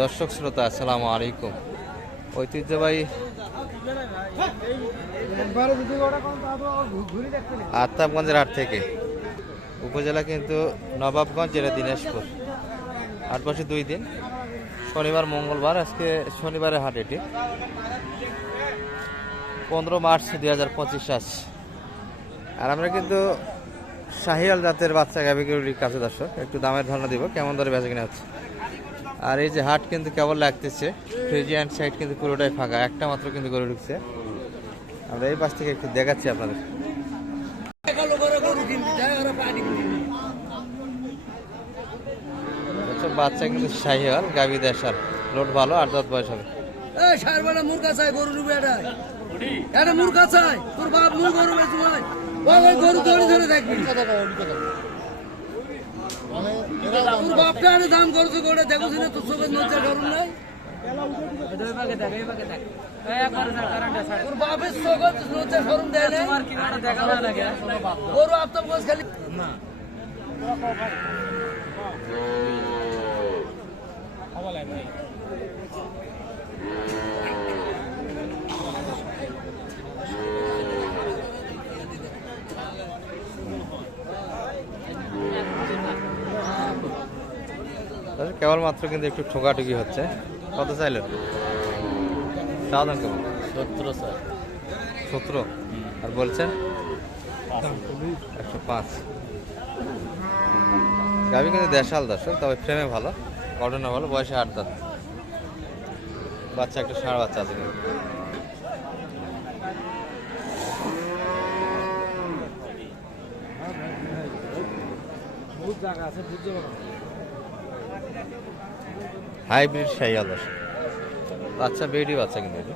দর্শক শ্রোতা, আসসালামু আলাইকুম। ঐতিহ্যবাহী আত্মাবগঞ্জের হাট থেকে। উপজেলা কিন্তু নবাবগঞ্জ জেলা দিনাজপুর। আট বছর দুই দিন। শনিবার, মঙ্গলবার, আজকে শনিবারের হাট এটি। পনেরো মার্চ দুই হাজার পঁচিশ আজ। আর আমরা কিন্তু শাহিয়াল জাতের বাচ্চা গাভিগুলির কাছে দর্শক, একটু দামের ধারণা দিব, কেমন দরে বেচা কিনা হচ্ছে। আর এই যে হাট কিন্তু কেবল লাগতেছে ফ্রিজিয়ান সাইড কিন্তু পুরোটাই ফাঁকা, একটা মাত্র কিন্তু গরু ঢুকছে। আমরা এই পাশ থেকে একটু দেখাচ্ছি আপনাদের। বাচ্চা কিন্তু শাহিয়াল গাভি দেশার লোড ভালো আর দশ বয়স হবে। এই মুরগা চাই, গরু এটা মুরগা চাই, তোর বাপ মুর গরু ধরে ধরে দেখবি। বাপটা আরে দাম করছে করে দেখোস না তোর চোখের নজ্জা গরম নাই। না গরু আফতাব গোস খালি তাহলে কেবলমাত্র কিন্তু একটু ঠোকাঠুকি হচ্ছে। কত চাইলেন? চা দাম কেমন সতেরো স্যার। সতেরো আর বলছেন? একশো পাঁচ। গাভি কিন্তু দেশাল দর্শক তবে ফ্রেমে ভালো ঘটনা ভালো বয়সে আট দাঁত। বাচ্চা একটা ষাঁড় বাচ্চা আছে কিন্তু। হাইব্রিড শাইয়াল দর্শক বাচ্চা বেডি বাচ্চা কিন্তু এটা।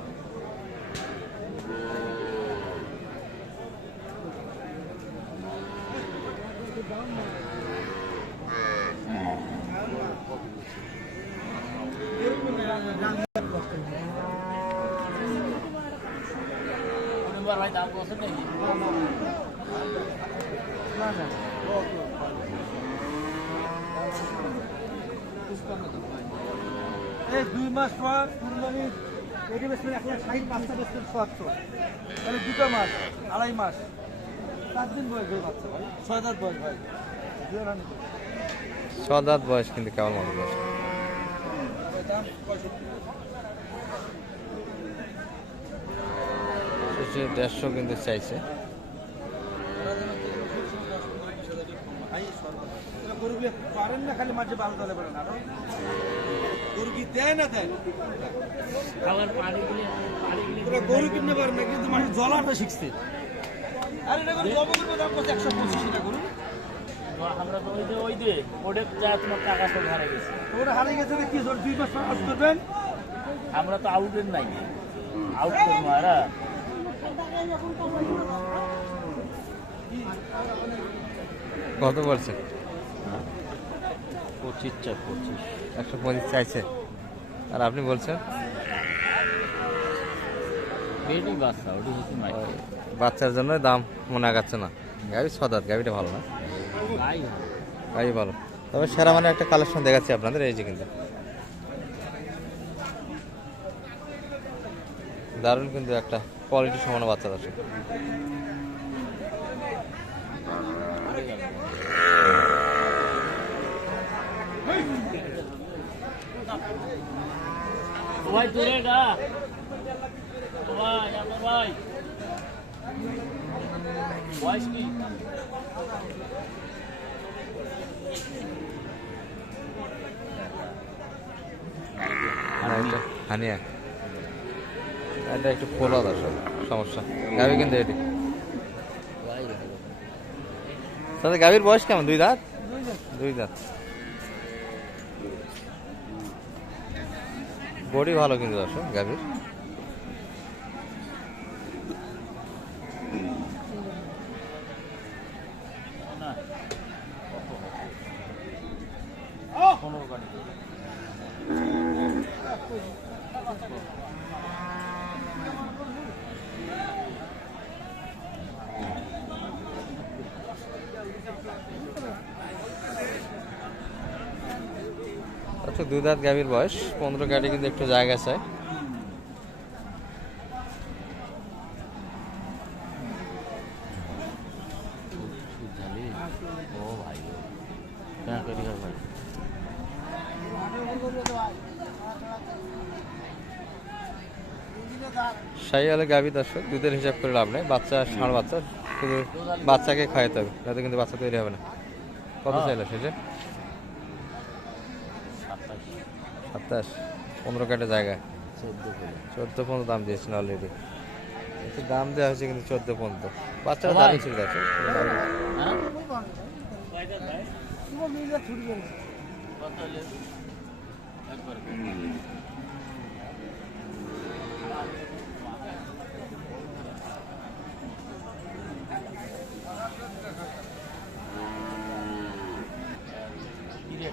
কত নাকি এই দুই মাস পর কুরবানি এটি বেসবেন এক লাখ ষাট সত্তর তাহলে দুটো মাস, আড়াই মাস। চার দিন বয়স ভাই বাচ্চা ভাই। ছয় বয়স বয়স কিন্তু কেমন মনে বয়স দেড়শো কিন্তু চাইছে। গরু পারেন না খালি মাঝে বাল দলে পারেন আরও গরু কি দেয় না দেয় খাবার পানি গুলি তোরা গরু কিনতে পারেন না কিন্তু মানুষ জলাটা শিখছে আরে এটা গরু জব করব দাম করছে একশো পঁচিশ টাকা গরু আমরা তো ওই যে ওই যে ওটা যা তোমার টাকা সব হারে গেছে ওরা হারিয়ে গেছে কি জোর দুই মাস আউট করবেন আমরা তো আউটের নাই আউট করব আর কত বলছে পঁচিশ চার পঁচিশ। একশো পঁচিশ চাইছে। আর আপনি বলছেন? বাচ্চা ওটি মাই বাচ্চার জন্য দাম মনে আগাচ্ছে না। গাড়ি ছ দাঁত গাড়িটা ভালো না? গাড়ি ভালো। তবে সেরা মানে একটা কালেকশন দেখাচ্ছি আপনাদের এই যে কিন্তু। দারুণ কিন্তু একটা কোয়ালিটি সমান বাচ্চা আছে। ভাই দূরে গা। ভাই আমার ভাই। বয়স কি? হানিয়া। এটা একটু পোলা দর্শক সমস্যা। গাভি কিন্তু এটি তাহলে গাভীর বয়স কেমন? দুই দাঁত। দুই দাঁত। বডি ভালো কিন্তু দর্শক গাভীর। পনেরো আচ্ছা দুই দাঁত গাভীর বয়স, পনেরো গাড়ি কিন্তু একটু জায়গা করি ভাই গাভী দর্শক, দুধের হিসাব করে লাভ নেই। বাচ্চা, ষাঁড় বাচ্চা, শুধু বাচ্চাকে খাওয়াতে হবে তাতে কিন্তু বাচ্চা তৈরি হবে না। কত চাইলো সেটা সাতাশ সাতাশ পনেরো কাটা জায়গা। চোদ্দ পনেরো। দাম দিয়েছেন অলরেডি একটু দাম দেওয়া হয়েছে কিন্তু চোদ্দ পনেরো। বাচ্চারা দাম ছিল একবার কি রে কাটলি হবে এলাই নাই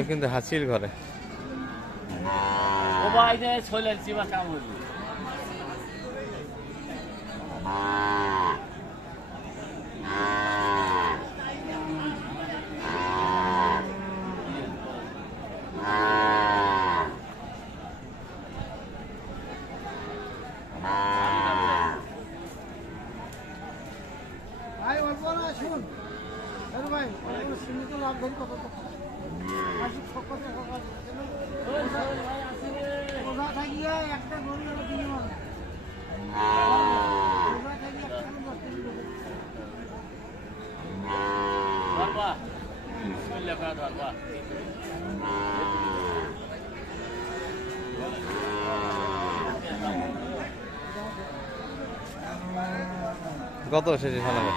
ওগুলো কিন্তু হাসিল ঘরে। ও ভাই একটা গরু গেল তিন কোথা থাকিয়া একটা গরু দশ কেজি দেবে। ধরবা ছইলে কা ধরবা কত শেষে শোনাবে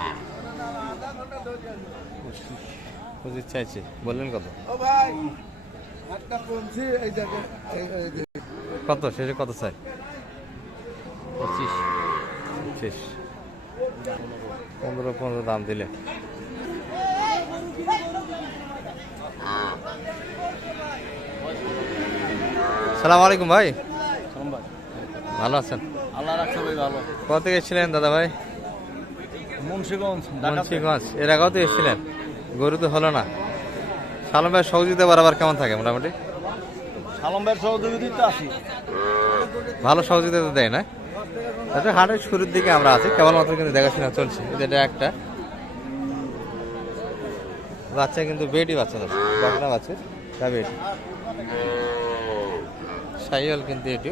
পঁচিশ চাইছি। বললেন কত? কত? শেষে কত চাই? পঁচিশ। শেষ। পনেরো পনেরো দাম দিলে সালাম আলাইকুম ভাই। ভালো আছেন? আল্লাহ রাখছে ভাই ভালো। কত থেকে এসেছিলেন দাদা ভাই? মুন্সিগঞ্জ মুন্সিগঞ্জ এর আগেও তো এসেছিলেন। গরু তো হলো না। সালাম ভাই সহযোগিতা বরাবর কেমন থাকে মোটামুটি? সালম ভাইয়ের সহযোগিতা আসি। ভালো সহযোগিতা তো দেয় না। আচ্ছা হাটের শুরুর দিকে আমরা আছি। কেবলমাত্র কিন্তু দেখাশোনা চলছে। যেটা একটা। বাচ্চা কিন্তু বেডি বাচ্চা না বাচ্চা বাচ্চা। তা বেডি। সাইয়াল কিন্তু এটি।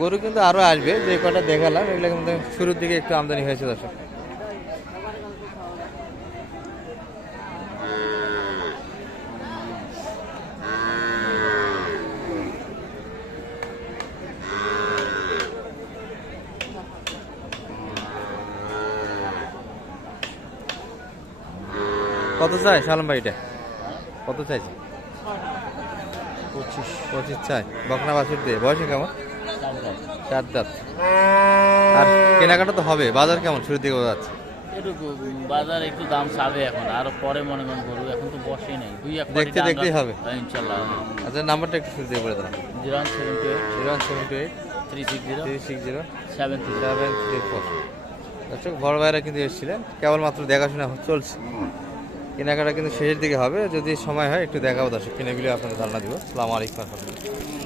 গরু কিন্তু আরও আসবে। যে কটা দেখালাম এগুলো কিন্তু শুরুর দিকে একটু আমদানি হয়েছে দর্শক। কত চাই সালাম ভাই এটা কত চাইছে? পঁচিশ। পঁচিশ চাই বকনা বাছুর দিয়ে। বয়সে কেমন? চার দাঁত। আর কেনাকাটা তো হবে। বাজার কেমন? শুরুর দিকে বোঝা যাচ্ছে এটুকু বাজার একটু দাম চাবে এখন। আর পরে মনে করেন গরু এখন তো বসে নেই। দুই এক দেখতে দেখতেই হবে। ইনশাল্লাহ। আচ্ছা নাম্বারটা একটু শুরু দিয়ে বলে দিলাম zero one seven two eight. Zero one seven two eight. Three six zero. Three six zero. Seven three seven three four. দর্শক বড় ভাইরা কিন্তু এসেছিলেন। কেবলমাত্র দেখাশোনা চলছে। কেনাকাটা কিন্তু শেষের দিকে হবে। যদি সময় হয়, একটু দেখাবো দর্শক। কিনে গেলে আপনাদের ধারণা দিব। সালাম আলাইকুম।